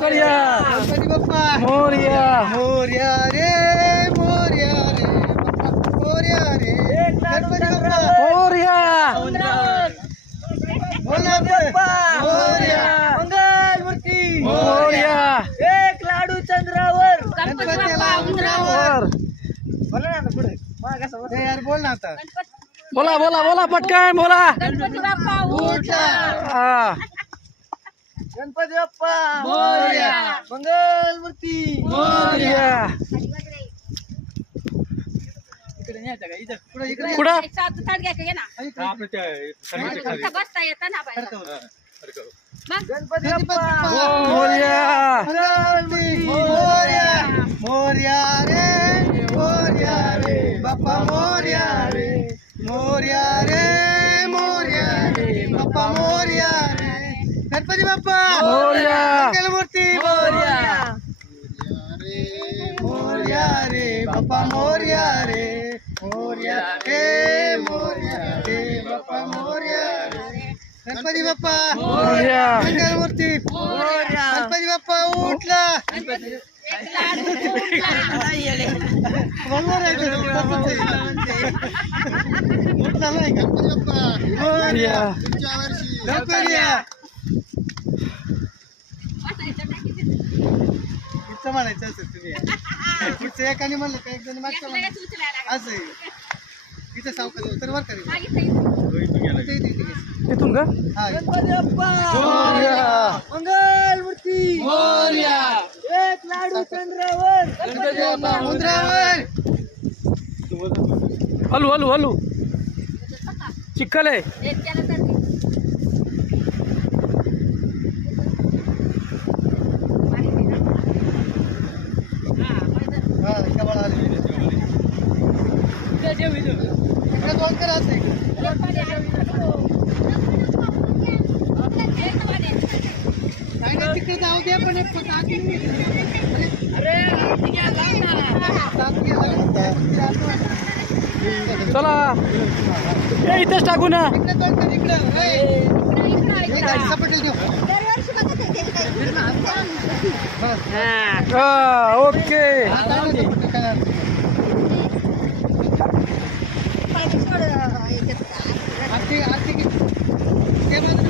मोरया गणपती बाप्पा मोरया मोरया रे मोरया रे मोरया रे गणपती बाप्पा मोरया बोला बाप्पा मोरया मंगलमूर्ती मोरया एक लाडू चंद्रावर गणपतीला उंदरावर बोला ना आता पुढे मग कसं होतं? ते यार बोल ना आता बोला बोला बोला पटकन बोला गणपती बाप्पा उठला हा गणपती बाप्पा मोरया मंगलमूर्ती मोरया इकडे न्यायचं का इथं पुढे इकडे कुठं ताट घ्या का, घे ना आता बसता येतं ना बाहेर. मग गणपती गणपती बाप्पा बाप्पा मोरया गणपती मोरया मोरया रे मोरया रे बाप्पा मोरया रे मोरया रे मोरया रे बाप्पा मोरया रे गणपती बाप्पा मोरया मंगलमूर्ती मोरया मोरया रे बाप्पा मोरया रे मोरया रे मोरया रे बाप्पा मोरया रे गणपती बाप्पा मोरया मंगलमूर्ती गणपती बाप्पा उठला बरोबर आहे उठला नाही गणपती बाप्पा मोरया गणपती पुढचं म्हणायचं असं तुम्ही पुढचं एकाने म्हणलं का एक जण मागचं म्हणलं लगेच उचलायला असं आहे इथं सावकाश तर वर करेल मागितलं. तिथून का हा गणपती बाप्पा मोरया मंगलमूर्ती मोरया एक लाडू चंद्रावर गणपती बाप्पा उंदरावर हलू हलू हलू चिखल आहे एक केलं तर हा कबाळ आले इकडे दोन करा असं इकडे नाही नाही तिकडे जाऊ दे पण एक आत नाही. आत गेला. चला ए इथंच टाकू ना इकडे दोन कर इकडे हे गाडी सपाटेल ठेव बस. हा ओके आता नाही ते कुठे काय अर्थ नाही. आरती आरती ते मात्र